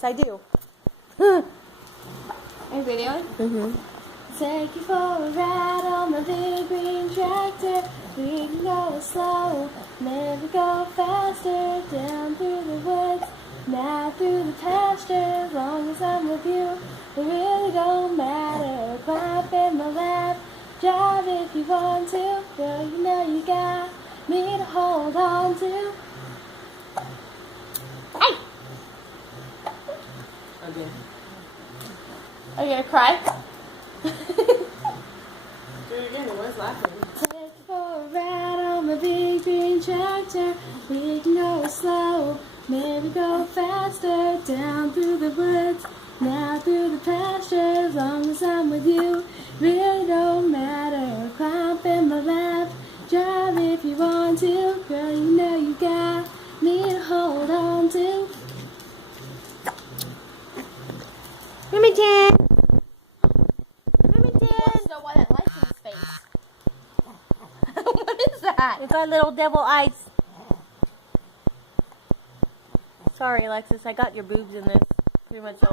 Yes, I do. Are you videoing? Mm-hmm. Take you for a ride on the big green tractor. We can go slow, maybe go faster. Down through the woods, now through the pasture. As long as I'm with you, it really don't matter. Climb in my lap, drive if you want to. Girl, you know you got me to hold on to. Hey! Again. Are you gonna cry? Do it again. Where's laughing? Take you for a ride on my big green tractor. We can go slow, maybe go faster. Down through the woods, now through the pasture. As long as I'm with you, really don't matter. Climb in my lap, drive if you want to. Girl, you know you got me to hold on to. Remington! He wants to know why that light's in his face. What is that? It's our little devil eyes. Sorry, Alexis, I got your boobs in this. Pretty much all.